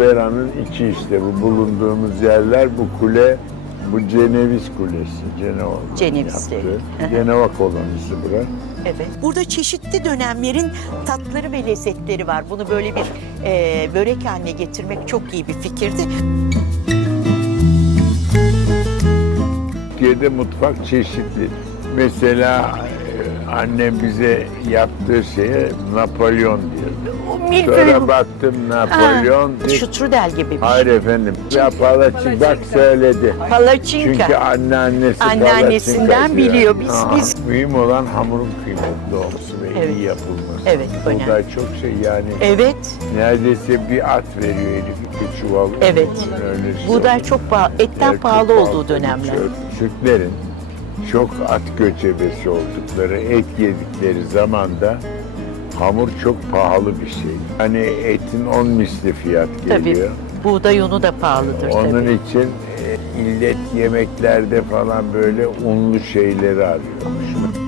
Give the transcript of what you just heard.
operanın içi işte bu bulunduğumuz yerler bu kule bu Ceneviz Kulesi. Cenova Ceneviz'te. yaptı. Cenova kolonisi bura. Evet. Burada çeşitli dönemlerin tatları ve lezzetleri var. Bunu böyle bir e, börek haline getirmek çok iyi bir fikirdi. Türkiye'de mutfak çeşitli. Mesela annem bize yaptığı şeye Napolyon diyordu. O milföy Sonra baktım Napolyon. Ha, Strudel gibi bir Hayır efendim. Ya palaçı bak söyledi. Palaçinka. Çünkü anneannesi Anneannesinden biliyor. Biz- Aa, biz- Mühim olan hamurun kıymetli olması ve Evet. iyi yapılması. Evet, önemli. Buğday çok şey yani. Evet. Neredeyse bir at veriyor herif iki çuval. Evet. Öyle şey Buğday çok pahalı, etten Erkek pahalı olduğu dönemler. Türklerin çok at göçebesi oldukları, et yedikleri zamanda hamur çok pahalı bir şey. Hani etin on misli fiyat Tabii. geliyor. Buğday unu da pahalıdır Onun tabii. için e, illet yemeklerde falan böyle unlu şeyleri arıyormuş.